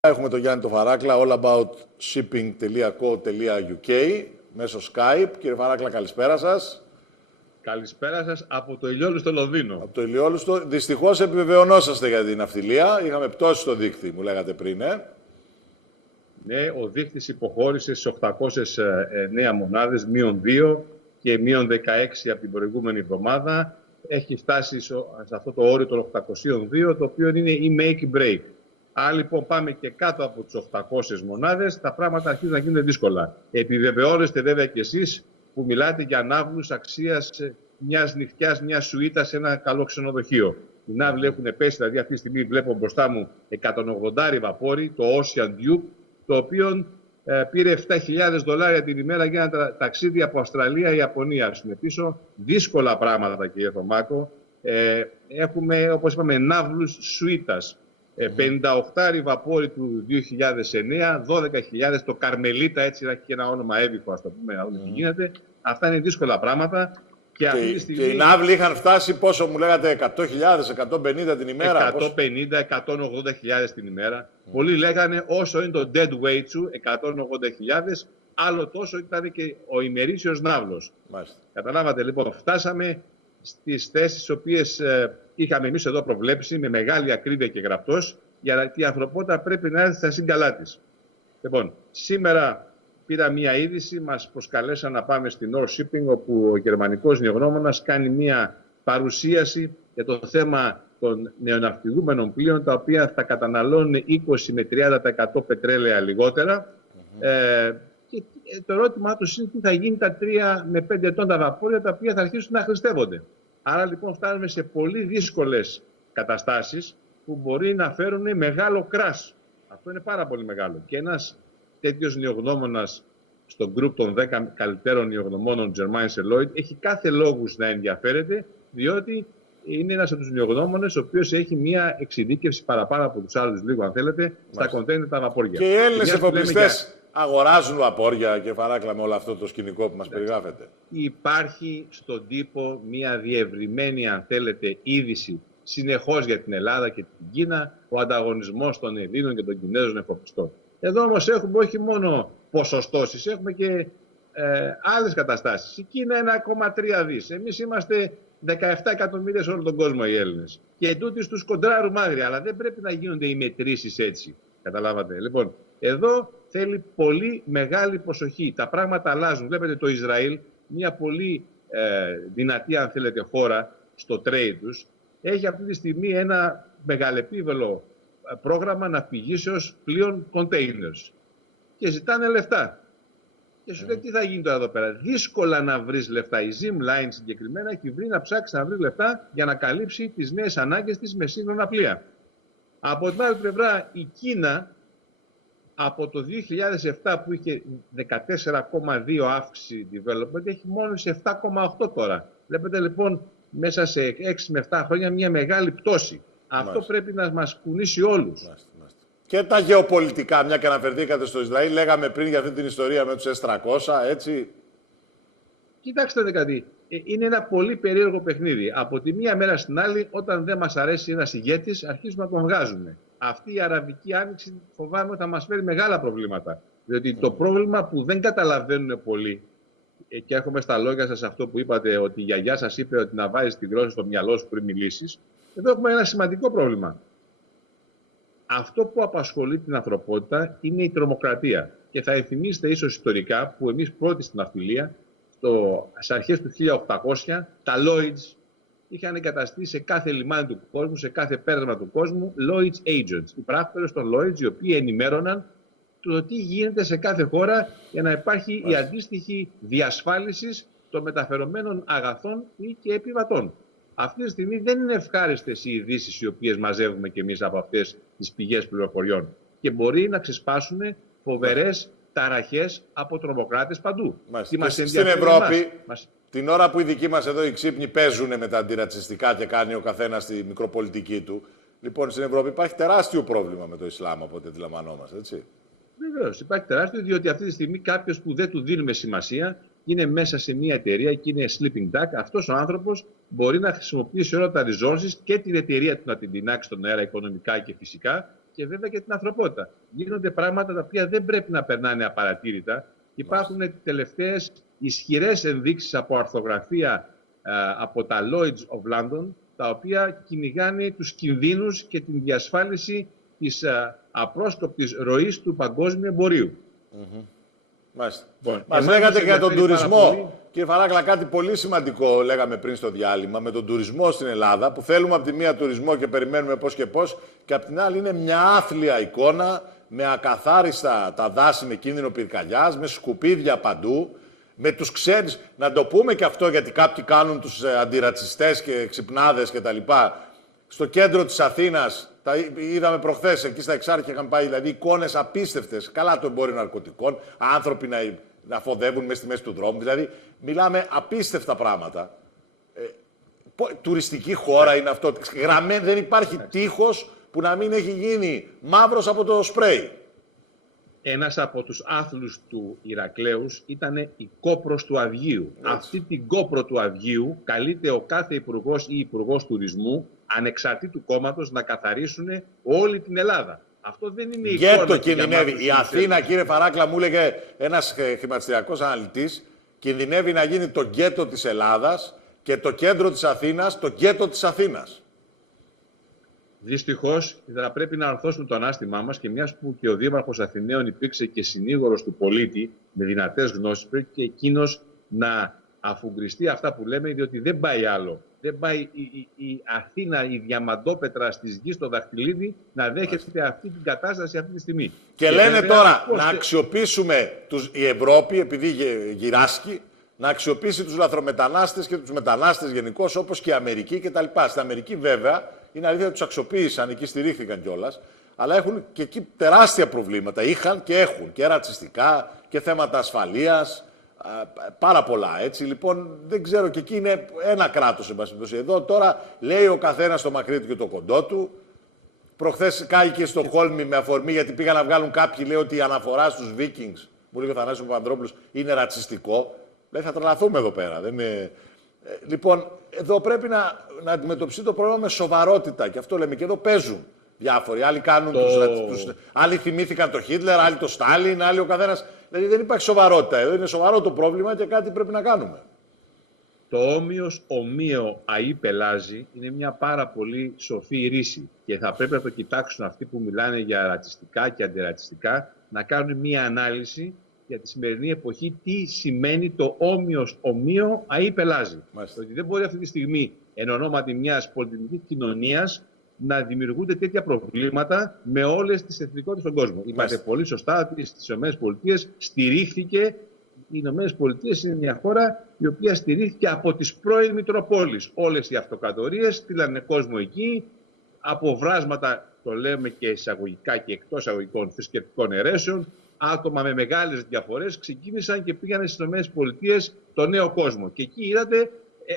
Έχουμε τον Γιάννη το Φαράκλα, allaboutShipping.co.uk μέσω Skype. Κύριε Φαράκλα, καλησπέρα σας. Καλησπέρα σας από το Ηλιόλουστο Λονδίνο. Από το Ηλιόλουστο. Δυστυχώς επιβεβαιωνόσαστε για την ναυτιλία. Είχαμε πτώση στο δίκτυ, μου λέγατε πριν, Ναι, ο δείκτης υποχώρησε στις 809 μονάδες, -2 και -16 από την προηγούμενη εβδομάδα. Έχει φτάσει σε αυτό το όριο των 802, το οποίο είναι η make break. Αν λοιπόν πάμε και κάτω από τις 800 μονάδες, τα πράγματα αρχίζουν να γίνονται δύσκολα. Επιβεβαιώνεστε βέβαια και εσείς που μιλάτε για ναύλους αξίας μιας νυχτιάς, μιας σουίτας σε ένα καλό ξενοδοχείο. Οι ναύλοι έχουν πέσει, δηλαδή αυτή τη στιγμή βλέπω μπροστά μου 180 βαπόρι, το Ocean Duke, το οποίο πήρε $7.000 την ημέρα για ένα ταξίδι από Αυστραλία ή Ιαπωνία. Ας πούμε πίσω, δύσκολα πράγματα, κύριε Θωμάκο. Έχουμε, όπως είπαμε, ναύλους σουίτας. 58 βαπόρι του 2009, 12.000 το Καρμελίτα, έτσι έχει και ένα όνομα έβικο, ας το πούμε, ό,τι γίνεται. Αυτά είναι δύσκολα πράγματα. Και αυτή τη στιγμή... Και οι ναύλοι είχαν φτάσει, πόσο μου λέγατε, 100.000, 150 την ημέρα. 150, 180.000 την ημέρα. Πολλοί λέγανε όσο είναι το dead weight σου, 180.000, άλλο τόσο ήταν και ο ημερήσιος ναύλος. Καταλάβατε, λοιπόν, φτάσαμε στις θέσεις τις οποίες είχαμε εμείς εδώ προβλέψει με μεγάλη ακρίβεια και γραπτός, γιατί η ανθρωπότητα πρέπει να έρθει στα σύγκαλά της. Λοιπόν, σήμερα πήρα μία είδηση, μας προσκαλέσαν να πάμε στην North Shipping, όπου ο γερμανικός νεογνώμονας κάνει μία παρουσίαση για το θέμα των νεοναυτιλούμενων πλοίων, τα οποία θα καταναλώνουν 20 με 30% πετρέλαια λιγότερα. Και το ερώτημά τους είναι τι θα γίνει τα 3 με 5 ετών τα βαπόρια, τα οποία θα αρχίσουν να χρηστεύονται. Άρα λοιπόν φτάνουμε σε πολύ δύσκολες καταστάσεις που μπορεί να φέρουν μεγάλο κράσ. Αυτό είναι πάρα πολύ μεγάλο. Και ένας τέτοιος νεογνώμονας στο group των 10 καλύτερων νεογνωμόνων Germain Lloyd έχει κάθε λόγους να ενδιαφέρεται, διότι είναι ένας από τους νεογνώμονες ο οποίος έχει μια εξειδίκευση παραπάνω από τους άλλους, λίγο αν θέλετε, στα κοντέινερ τα βαπόρια. Και οι Έλληνες εφοπλιστές αγοράζουν βαπόρια και Φαράκλα με όλο αυτό το σκηνικό που μας περιγράφετε. Υπάρχει στον τύπο μια διευρυμένη, αν θέλετε, είδηση συνεχώς για την Ελλάδα και την Κίνα, ο ανταγωνισμός των Ελλήνων και των Κινέζων εφοπλιστών. Εδώ όμως έχουμε όχι μόνο ποσοστώσεις, έχουμε και άλλες καταστάσεις. Η Κίνα 1,3 δις. Εμείς είμαστε 17 εκατομμύρια σε όλο τον κόσμο οι Έλληνες. Και εντούτοις τους κοντράρουμε άγρια, αλλά δεν πρέπει να γίνονται οι μετρήσεις έτσι. Καταλάβατε. Λοιπόν, εδώ θέλει πολύ μεγάλη προσοχή. Τα πράγματα αλλάζουν. Βλέπετε το Ισραήλ, μια πολύ δυνατή, αν θέλετε, χώρα στο trade τους, έχει αυτή τη στιγμή ένα μεγαλεπίβολο πρόγραμμα ναυπηγήσεως πλοίων containers. Και ζητάνε λεφτά. Και σου λέει τι θα γίνει τώρα εδώ πέρα. Δύσκολα να βρεις λεφτά. Η Zim Line συγκεκριμένα έχει βρει να ψάξει να βρει λεφτά για να καλύψει τις νέες ανάγκες της με σύγχρονα πλοία. Από την άλλη πλευρά, η Κίνα από το 2007 που είχε 14,2 αύξηση development έχει μόνο σε 7,8 τώρα. Βλέπετε λοιπόν μέσα σε 6 με 7 χρόνια μια μεγάλη πτώση. Αυτό πρέπει να μας κουνήσει όλους. Και τα γεωπολιτικά, μια και αναφερθήκατε στο Ισραήλ, λέγαμε πριν για αυτή την ιστορία με τους S-300, έτσι. Κοιτάξτε κάτι, είναι ένα πολύ περίεργο παιχνίδι. Από τη μία μέρα στην άλλη, όταν δεν μας αρέσει ένας ηγέτης, αρχίζουμε να τον βγάζουμε. Αυτή η Αραβική Άνοιξη φοβάμαι ότι θα μας φέρει μεγάλα προβλήματα. Διότι το πρόβλημα που δεν καταλαβαίνουν πολλοί, και έρχομαι στα λόγια σας αυτό που είπατε, ότι η γιαγιά σας είπε ότι να βάζεις τη γλώσσα στο μυαλό σου πριν μιλήσεις, εδώ έχουμε ένα σημαντικό πρόβλημα. Αυτό που απασχολεί την ανθρωπότητα είναι η τρομοκρατία. Και θα ενθυμίσετε ίσως ιστορικά που εμείς πρώτοι στην ναυτιλία, στις αρχές του 1800, τα Lloyds είχαν εγκαταστήσει σε κάθε λιμάνι του κόσμου, σε κάθε πέρασμα του κόσμου, Lloyds Agents, οι πράκτορες των Lloyds, οι οποίοι ενημέρωναν το τι γίνεται σε κάθε χώρα για να υπάρχει η αντίστοιχη διασφάλιση των μεταφερομένων αγαθών ή και επιβατών. Αυτή τη στιγμή δεν είναι ευχάριστες οι ειδήσεις οι οποίες μαζεύουμε κι εμείς από αυτές τις πηγές πληροφοριών και μπορεί να ξεσπάσουν φοβερές ταραχές από τρομοκράτες παντού. Στην Ευρώπη, την ώρα που οι δικοί μας εδώ οι ξύπνοι παίζουν με τα αντιρατσιστικά και κάνει ο καθένας τη μικροπολιτική του, λοιπόν στην Ευρώπη υπάρχει τεράστιο πρόβλημα με το Ισλάμ, από ό,τι αντιλαμβανόμαστε, έτσι. Βεβαίως, υπάρχει τεράστιο, διότι αυτή τη στιγμή κάποιος που δεν του δίνουμε σημασία είναι μέσα σε μια εταιρεία και είναι sleeping duck. Αυτός ο άνθρωπος μπορεί να χρησιμοποιήσει όλα τα resources και την εταιρεία του να την τεινάξει στον αέρα οικονομικά και φυσικά και βέβαια και την ανθρωπότητα. Γίνονται πράγματα τα οποία δεν πρέπει να περνάνε απαρατήρητα. Υπάρχουν τελευταίες ισχυρές ενδείξεις από αρθρογραφία από τα Lloyds of London, τα οποία κυνηγάνε τους κινδύνους και την διασφάλιση της απρόσκοπτης ροής του παγκόσμιου εμπορίου. Μάλιστα. Μας λέγατε για τον τουρισμό. Κύριε Φαράκλα, κάτι πολύ σημαντικό λέγαμε πριν στο διάλειμμα με τον τουρισμό στην Ελλάδα, που θέλουμε από τη μία τουρισμό και περιμένουμε πώς και πώς, και από την άλλη είναι μια άθλια εικόνα με ακαθάριστα τα δάση με κίνδυνο πυρκαγιάς, με σκουπίδια παντού, με τους ξένους. Να το πούμε και αυτό, γιατί κάποιοι κάνουν τους αντιρατσιστές και ξυπνάδες κτλ. Στο κέντρο της Αθήνας, τα είδαμε προχθές, εκεί στα Εξάρχεια είχαν πάει, δηλαδή εικόνες απίστευτες. Καλά το εμπόριο ναρκωτικών, άνθρωποι να φοδεύουν μέσα στη μέση του δρόμου. Δηλαδή, μιλάμε απίστευτα πράγματα. Τουριστική χώρα είναι αυτό. Δεν υπάρχει τείχος που να μην έχει γίνει μαύρος από το σπρέι. Ένας από τους άθλους του Ηρακλέους ήταν η Κόπρος του Αυγίου. Έτσι. Αυτή την Κόπρο του Αυγίου καλείται ο κάθε υπουργός ή υπουργός τουρισμού, ανεξαρτήτου κόμματος, να καθαρίσουν όλη την Ελλάδα. Αυτό δεν είναι εικόνα. Γκέτο κινδυνεύει. Η Αθήνα, κύριε Φαράκλα, μου έλεγε ένας χρηματιστηριακός αναλυτής, κινδυνεύει να γίνει το γκέτο της Ελλάδας και το κέντρο της Αθήνας, το γκέτο της Αθήνας. Δυστυχώς, θα πρέπει να ορθώσουμε το ανάστημά μας, και μιας που και ο Δήμαρχος Αθηναίων υπήρξε και συνήγορος του πολίτη με δυνατές γνώσεις, πρέπει και εκείνος να αφουγκριστεί αυτά που λέμε, διότι δεν πάει άλλο. Δεν πάει η Αθήνα, η διαμαντόπετρα της γης, το δαχτυλίδι, να δέχεται αυτή την κατάσταση αυτή τη στιγμή. Και λένε βέβαια, τώρα να αξιοποιήσουμε η Ευρώπη, επειδή γυράσκει, να αξιοποιήσει τους λαθρομετανάστες και τους μετανάστες γενικώς, όπως και η Αμερική κτλ. Στην Αμερική, βέβαια, είναι αλήθεια ότι τους αξιοποίησαν, εκεί στηρίχθηκαν κιόλας, αλλά έχουν και εκεί τεράστια προβλήματα. Είχαν και έχουν και ρατσιστικά και θέματα ασφαλείας. Πάρα πολλά, έτσι. Λοιπόν, δεν ξέρω, και εκεί είναι ένα κράτος, εν πάση περιπτώσει. Εδώ τώρα λέει ο καθένας το μακρύ του και το κοντό του. Προχθές κάηκε στο Χόλμη με αφορμή, γιατί πήγαν να βγάλουν κάποιοι, λέει ότι η αναφορά στους Vikings, μου λέει ο Θανάσης Παπανδρόπουλος, είναι ρατσιστικό. Λέει, θα τρελαθούμε εδώ πέρα. Δεν είναι... Λοιπόν, εδώ πρέπει να αντιμετωπιστεί το πρόβλημα με σοβαρότητα, και αυτό λέμε. Και εδώ παίζουν διάφοροι. Άλλοι κάνουν άλλοι θυμήθηκαν τον Χίτλερ, άλλοι τον Στάλιν, άλλοι ο καθένας. Δηλαδή δεν υπάρχει σοβαρότητα. Εδώ είναι σοβαρό το πρόβλημα και κάτι πρέπει να κάνουμε. Το όμοιος ομοίο αή πελάζει είναι μια πάρα πολύ σοφή ρίση, και θα πρέπει να το κοιτάξουν αυτοί που μιλάνε για ρατσιστικά και αντιρατσιστικά, να κάνουν μια ανάλυση για τη σημερινή εποχή τι σημαίνει το όμοιος ομοίο αή πελάζει. Ότι δεν μπορεί αυτή τη στιγμή εν ονόματι μιας πολιτισμικής κοινωνίας να δημιουργούνται τέτοια προβλήματα με όλες τις εθνικότητες στον κόσμο. Είπατε πολύ σωστά ότι στις ΗΠΑ στηρίχθηκε. Οι ΗΠΑ είναι μια χώρα η οποία στηρίχθηκε από τις πρώην Μητροπόλεις. Όλες οι αυτοκρατορίες στείλανε κόσμο εκεί, από βράσματα, το λέμε και εισαγωγικά και εκτός εισαγωγικών, θρησκευτικών αιρέσεων, άτομα με μεγάλες διαφορές ξεκίνησαν και πήγανε στις ΗΠΑ το νέο κόσμο. Και εκεί είδατε,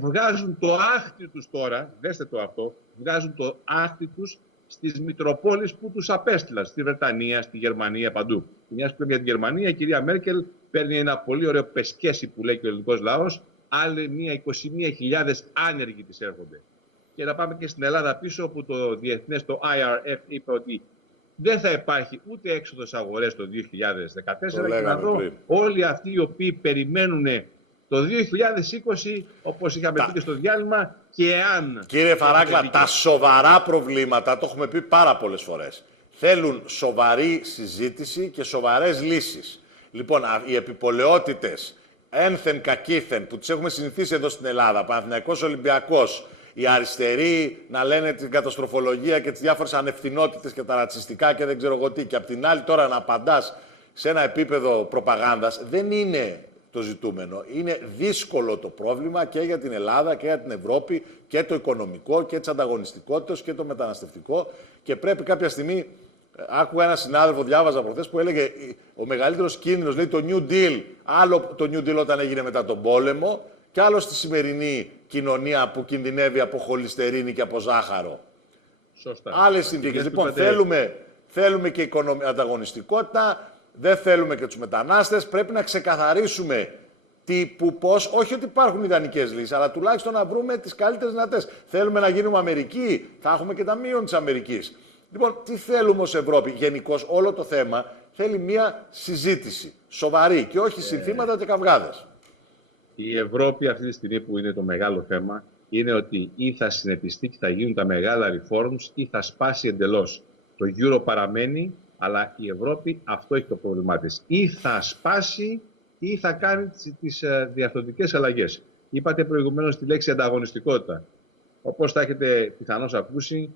βγάζουν το άχτι τους τώρα, δέστε το αυτό, βγάζουν το άχτι τους στις Μητροπόλεις που τους απέστειλαν, στη Βρετανία, στη Γερμανία, παντού. Και μιας που για τη Γερμανία, η κυρία Μέρκελ παίρνει ένα πολύ ωραίο πεσκέσι που λέει και ο ελληνικός λαός, άλλοι 21.000 άνεργοι της έρχονται. Και να πάμε και στην Ελλάδα πίσω, όπου το διεθνές, το IRF, είπε ότι δεν θα υπάρχει ούτε έξοδος στις αγορές το 2014, και να δω όλοι αυτοί οι οποίοι περιμένουν το 2020, όπως είχαμε πει και στο διάλειμμα, και αν... Κύριε Φαράκλα, τα σοβαρά προβλήματα, το έχουμε πει πάρα πολλές φορές, θέλουν σοβαρή συζήτηση και σοβαρές λύσεις. Λοιπόν, οι επιπολαιότητες, ένθεν κακήθεν, που τις έχουμε συνηθίσει εδώ στην Ελλάδα, Παναθηναϊκός, Ολυμπιακός, οι αριστεροί να λένε την καταστροφολογία και τις διάφορες ανευθυνότητες και τα ρατσιστικά και δεν ξέρω εγώ τι, και απ' την άλλη τώρα να απαντάς σε ένα επίπεδο προπαγάνδας, δεν είναι το ζητούμενο. Είναι δύσκολο το πρόβλημα και για την Ελλάδα και για την Ευρώπη, και το οικονομικό και της ανταγωνιστικότητας και το μεταναστευτικό, και πρέπει κάποια στιγμή... Άκουγα έναν συνάδελφο, διάβαζα προχθές, που έλεγε ο μεγαλύτερος κίνδυνος, λέει, το New Deal, άλλο το New Deal όταν έγινε μετά τον πόλεμο, και άλλο στη σημερινή κοινωνία που κινδυνεύει από χολυστερίνη και από ζάχαρο. Σωστά. Άλλες συνθήκες. Λοιπόν, θέλουμε και ανταγωνιστικότητα, δεν θέλουμε και τους μετανάστες. Πρέπει να ξεκαθαρίσουμε τι, που, πώς, όχι ότι υπάρχουν ιδανικές λύσεις, αλλά τουλάχιστον να βρούμε τις καλύτερες δυνατές. Θέλουμε να γίνουμε Αμερική, θα έχουμε και τα μείον της Αμερικής. Λοιπόν, τι θέλουμε ως Ευρώπη? Γενικώς όλο το θέμα θέλει μια συζήτηση σοβαρή και όχι συνθήματα και καυγάδες. Η Ευρώπη αυτή τη στιγμή που είναι το μεγάλο θέμα είναι ότι ή θα συνετιστεί και θα γίνουν τα μεγάλα reforms ή θα σπάσει εντελώς. Το Euro παραμένει, αλλά η Ευρώπη αυτό έχει το πρόβλημά της. Ή θα σπάσει ή θα κάνει τις διαρθρωτικές αλλαγές. Είπατε προηγουμένως τη λέξη ανταγωνιστικότητα. Όπως θα έχετε πιθανώς ακούσει,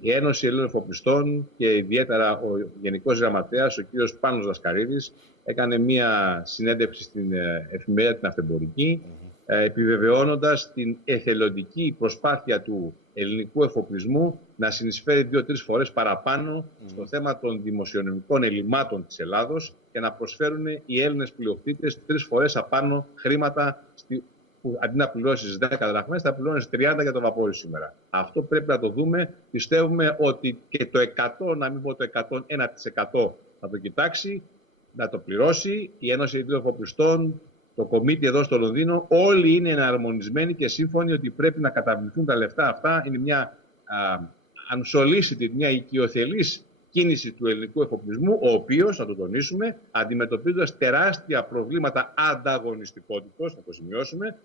η Ένωση Ελλήνων Εφοπλιστών και ιδιαίτερα ο Γενικός Γραμματέας, ο κύριος Πάνος Δασκαρίδης, έκανε μία συνέντευξη στην εφημερίδα την Αυτεμπορική, επιβεβαιώνοντας την εθελοντική προσπάθεια του ελληνικού εφοπλισμού να συνεισφέρει 2-3 φορές παραπάνω στο θέμα των δημοσιονομικών ελλημάτων της Ελλάδος και να προσφέρουν οι Έλληνες πλειοκτήτες 3 φορές απάνω χρήματα που αντί να πληρώσεις 10 δραχμές, θα πληρώνεις 30 για το βαπόρι σήμερα. Αυτό πρέπει να το δούμε. Πιστεύουμε ότι και το 100, να μην πω το 101% θα το κοιτάξει, να το πληρώσει. Η Ένωση Ελλήνων Εφοπλιστών, το κομίτι εδώ στο Λονδίνο, όλοι είναι εναρμονισμένοι και σύμφωνοι ότι πρέπει να καταβληθούν τα λεφτά αυτά. Είναι μια unsolicited, μια οικειοθελής κίνηση του ελληνικού εφοπλισμού, ο οποίος, να το τονίσουμε, αντιμετωπίζοντας τεράστια προβλήματα ανταγωνιστικότητας, να το σημειώσουμε,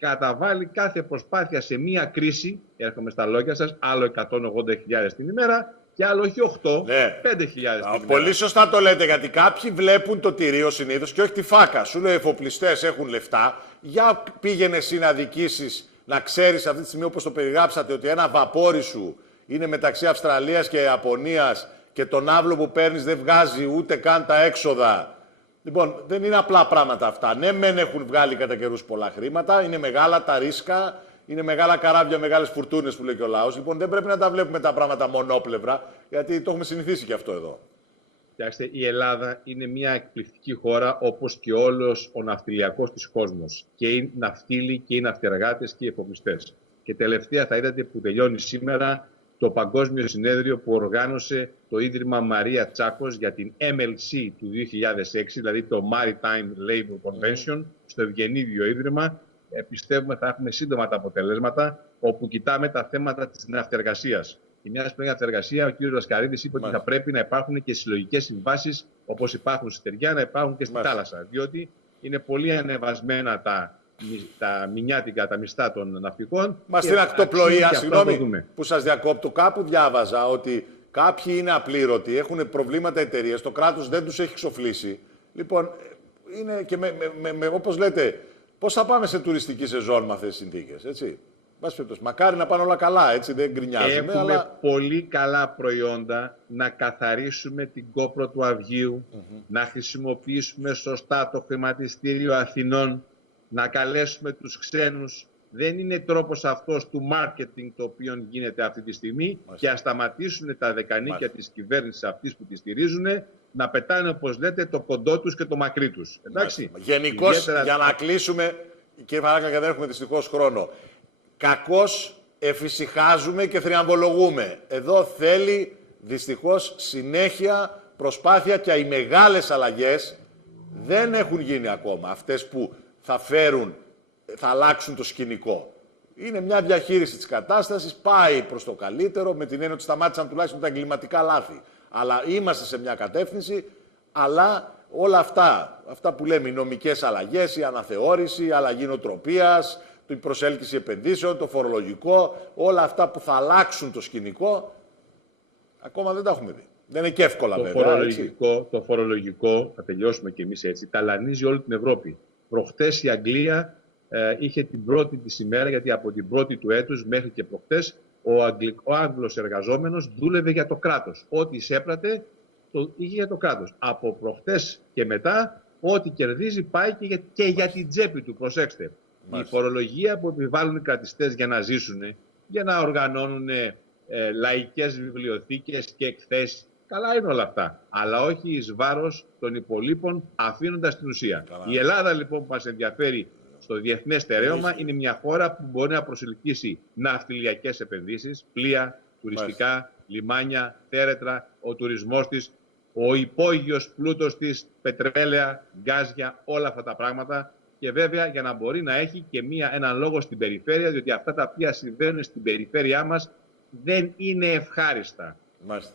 καταβάλει κάθε προσπάθεια σε μία κρίση, έρχομαι στα λόγια σας, άλλο 180.000 την ημέρα και άλλο όχι 8, ναι. 5.000 την ημέρα. Πολύ σωστά το λέτε, γιατί κάποιοι βλέπουν το τυρίο συνήθως και όχι τη φάκα. Σου λέει οι εφοπλιστές έχουν λεφτά, για πήγαινε εσύ να δικήσεις, να ξέρεις αυτή τη στιγμή όπως το περιγράψατε ότι ένα βαπόρι σου είναι μεταξύ Αυστραλίας και Ιαπωνίας και τον άβλο που παίρνεις δεν βγάζει ούτε καν τα έξοδα. Λοιπόν, δεν είναι απλά πράγματα αυτά. Ναι, μεν έχουν βγάλει κατά καιρούς πολλά χρήματα, είναι μεγάλα τα ρίσκα, είναι μεγάλα καράβια, μεγάλες φουρτούνες που λέει και ο λαός. Λοιπόν, δεν πρέπει να τα βλέπουμε τα πράγματα μονόπλευρα, γιατί το έχουμε συνηθίσει και αυτό εδώ. Κοιτάξτε, η Ελλάδα είναι μια εκπληκτική χώρα, όπως και όλος ο ναυτιλιακός της κόσμος. Και οι ναυτίλοι και οι ναυτεργάτες και οι εφοπλιστές. Και τελευταία θα είδατε που τελειώνει σήμερα το Παγκόσμιο Συνέδριο που οργάνωσε το Ίδρυμα Μαρία Τσάκος για την MLC του 2006, δηλαδή το Maritime Labour Convention, στο Ευγενίδιο Ίδρυμα. Πιστεύουμε θα έχουμε σύντομα τα αποτελέσματα, όπου κοιτάμε τα θέματα της ναυτεργασίας. Και μια στην ναυτεργασία, ο κ. Δασκαρίδης είπε ότι θα πρέπει να υπάρχουν και συλλογικές συμβάσεις, όπως υπάρχουν στη στεριά, να υπάρχουν και στη θάλασσα. Διότι είναι πολύ ανεβασμένα τα μηνιάτικα, τα μισθά των ναυτικών. Μα στην ακτοπλοεία, συγγνώμη που σας διακόπτω, κάπου διάβαζα ότι κάποιοι είναι απλήρωτοι, έχουν προβλήματα εταιρείες, το κράτος δεν τους έχει εξοφλήσει. Λοιπόν, είναι και όπως λέτε, πώς θα πάμε σε τουριστική σεζόν με αυτές τις συνθήκες, έτσι. Μακάρι να πάνε όλα καλά, έτσι, δεν γκρινιάζουμε. Έχουμε πολύ καλά προϊόντα να καθαρίσουμε την κόπρο του Αυγείου, να χρησιμοποιήσουμε σωστά το χρηματιστήριο Αθηνών, να καλέσουμε τους ξένους. Δεν είναι τρόπος αυτός του marketing το οποίο γίνεται αυτή τη στιγμή και ας σταματήσουν τα δεκανίκια της κυβέρνησης αυτής που τη στηρίζουν να πετάνε, όπως λέτε, το κοντό τους και το μακρύ τους. Εντάξει. Γενικώς, ιδιαίτερα... για να κλείσουμε, κύριε Βαράγκα, δεν έχουμε δυστυχώς χρόνο. Κακώς εφησυχάζουμε και θριαμβολογούμε. Εδώ θέλει δυστυχώς συνέχεια προσπάθεια και οι μεγάλες αλλαγές δεν έχουν γίνει ακόμα. Αυτές που θα αλλάξουν το σκηνικό. Είναι μια διαχείριση της κατάστασης, πάει προς το καλύτερο, με την έννοια ότι σταμάτησαν τουλάχιστον τα εγκληματικά λάθη. Αλλά είμαστε σε μια κατεύθυνση, αλλά όλα αυτά που λέμε, οι νομικές αλλαγές, η αναθεώρηση, η αλλαγή νοοτροπίας, η προσέλκυση επενδύσεων, το φορολογικό, όλα αυτά που θα αλλάξουν το σκηνικό, ακόμα δεν τα έχουμε δει. Δεν είναι και εύκολα βέβαια. Το φορολογικό, θα τελειώσουμε κι εμείς έτσι, ταλανίζει όλη την Ευρώπη. Προχτές η Αγγλία είχε την πρώτη της ημέρα, γιατί από την πρώτη του έτους μέχρι και προχτές ο Άγγλος εργαζόμενος δούλευε για το κράτος. Ό,τι εισέπρατε το είχε για το κράτος. Από προχτές και μετά, ό,τι κερδίζει πάει και για την τσέπη του. Προσέξτε. Μάλιστα. Η φορολογία που επιβάλλουν οι κρατιστές για να ζήσουν, για να οργανώνουν λαϊκές βιβλιοθήκες και εκθέσεις. Καλά είναι όλα αυτά, αλλά όχι εις βάρος των υπολείπων, αφήνοντας την ουσία. Καλά. Η Ελλάδα λοιπόν που μας ενδιαφέρει στο διεθνές στερέωμα είναι μια χώρα που μπορεί να προσελκύσει ναυτιλιακές επενδύσεις, πλοία, τουριστικά, λιμάνια, θέρετρα, ο τουρισμός της, ο υπόγειος πλούτος της, πετρέλαια, γκάζια, όλα αυτά τα πράγματα. Και βέβαια για να μπορεί να έχει και έναν λόγο στην περιφέρεια, διότι αυτά τα οποία συμβαίνουν στην περιφέρειά μας δεν είναι ευχάριστα. Μάλιστα.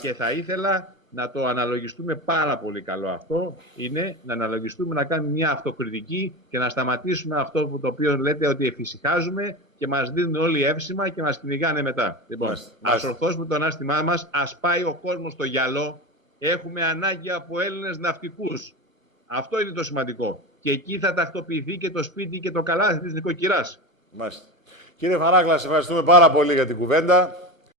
Και θα ήθελα να το αναλογιστούμε πάρα πολύ καλό αυτό, είναι να αναλογιστούμε να κάνουμε μια αυτοκριτική και να σταματήσουμε αυτό που το οποίο λέτε ότι εφησυχάζουμε και μας δίνουν όλοι εύσημα και μας κυνηγάνε μετά. Λοιπόν, ας ορθώσουμε το ανάστημά μας, ας πάει ο κόσμος στο γυαλό, έχουμε ανάγκη από Έλληνες ναυτικούς. Αυτό είναι το σημαντικό. Και εκεί θα τακτοποιηθεί και το σπίτι και το καλάθι της νοικοκυράς. Μάλιστα. Κύριε Φαράκλα, σε ευχαριστούμε πάρα πολύ για την κουβέντα.